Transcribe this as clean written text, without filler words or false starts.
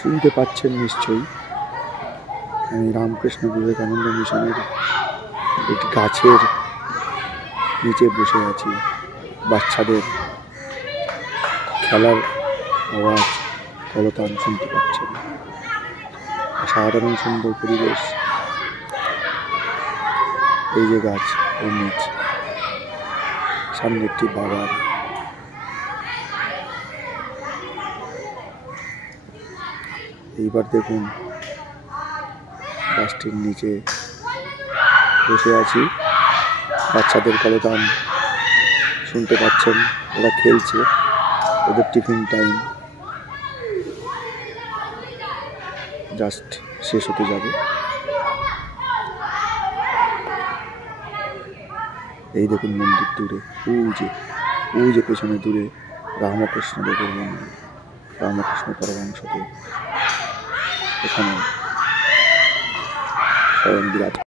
শুনতে পাচ্ছেন নিশ্চয়ই, আমি রামকৃষ্ণ বিবেকানন্দ মিশনের একটি গাছের নিচে বসে আছি। বাচ্চাদের খেলার আওয়াজ, কলতান শুনতে পাচ্ছেন। সাধারণ সুন্দর পরিবেশ। এই যে গাছ, এর নিচ, সামনে একটি বাগান। এইবার দেখুন, গাছটির নিচে বসে আছি, বাচ্চাদের কলতান শুনতে পাচ্ছেন। ওরা খেলছে, ওদের টিফিন টাইম জাস্ট শেষ হতে যাবে। এই দেখুন মন্দির দূরে, ওই যে পেছনে দূরে রামকৃষ্ণ দেবের মন্দির, রামকৃষ্ণ পরমহংসদেব এখানে স্বয়ং বিরাজ।